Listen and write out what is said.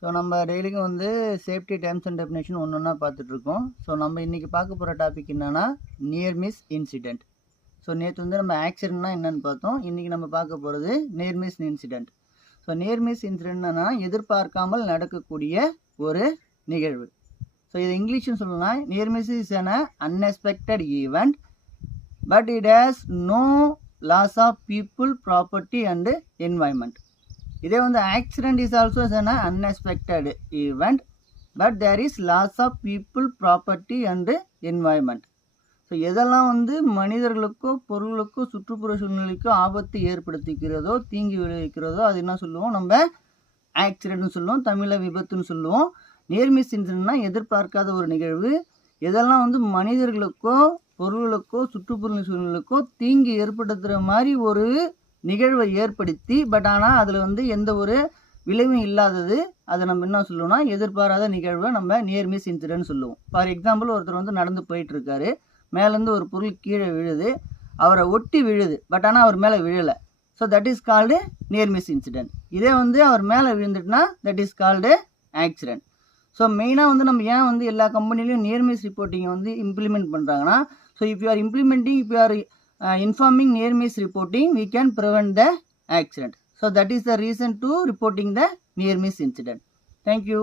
So நம்ம டெய்லிக்கும் வந்து சேஃப்டி டேர்ம்ஸ் அண்ட் டெஃபினேஷன் ஒன்று ஒன்றா பார்த்துட்ருக்கோம். ஸோ நம்ம இன்றைக்கி பார்க்க போகிற டாபிக் என்னென்னா நியர் மிஸ் இன்சிடெண்ட். ஸோ நேற்று வந்து நம்ம ஆக்சிடென்ட்னா என்னென்னு பார்த்தோம். இன்றைக்கி நம்ம பார்க்க போகிறது near miss incident. So near miss இன்சிடென்ட்னா எதிர்பார்க்காமல் நடக்கக்கூடிய ஒரு நிகழ்வு. ஸோ இது இங்கிலீஷ்னு சொல்லலாம். Near miss is an unexpected event but it has no loss of people, property and environment. இதே வந்து accident is also an unexpected event but there is loss of people, property and environment. So எதெல்லாம் வந்து மனிதர்களுக்கோ பொருளுக்கோ சுற்றுப்புற சூழ்நிலைக்கோ ஆபத்து ஏற்படுத்திக்கிறதோ தீங்கி விளைவிக்கிறதோ அது என்ன சொல்லுவோம், நம்ம ஆக்சிடென்ட்னு சொல்லுவோம், தமிழில் விபத்துன்னு சொல்லுவோம். நியர் மிஸ் இன்சிடென்ட்னா எதிர்பார்க்காத ஒரு நிகழ்வு. எதெல்லாம் வந்து மனிதர்களுக்கோ பொருளுக்கோ சுற்றுப்புற சூழ்நிலைக்கோ தீங்கு ஏற்படுத்துகிற மாதிரி ஒரு நிகழ்வை ஏற்படுத்தி பட் ஆனால் அதில் வந்து எந்த ஒரு விளைவும் இல்லாதது, அதை நம்ம என்ன சொல்லுவோம்னா எதிர்பாராத நிகழ்வை நம்ம நியர் மிஸ் இன்சிடென்ட் சொல்லுவோம். ஃபார் எக்ஸாம்பிள், ஒருத்தர் வந்து நடந்து போயிட்டுருக்காரு, மேலேருந்து ஒரு பொருள் கீழே விழுது, அவரை ஒட்டி விழுது பட் ஆனால் அவர் மேலே விழலை. So that is called near miss incident. இதே வந்து அவர் மேலே விழுந்துட்டுனா that is called accident. So மெயினாக வந்து நம்ம ஏன் வந்து எல்லா கம்பெனிலையும் நியர் மிஸ் ரிப்போர்ட்டிங்கை வந்து இம்ப்ளிமெண்ட் பண்ணுறாங்கன்னா, so if you are implementing, if you are informing near miss reporting, we can prevent the accident. So that is the reason to reporting the near miss incident. Thank you.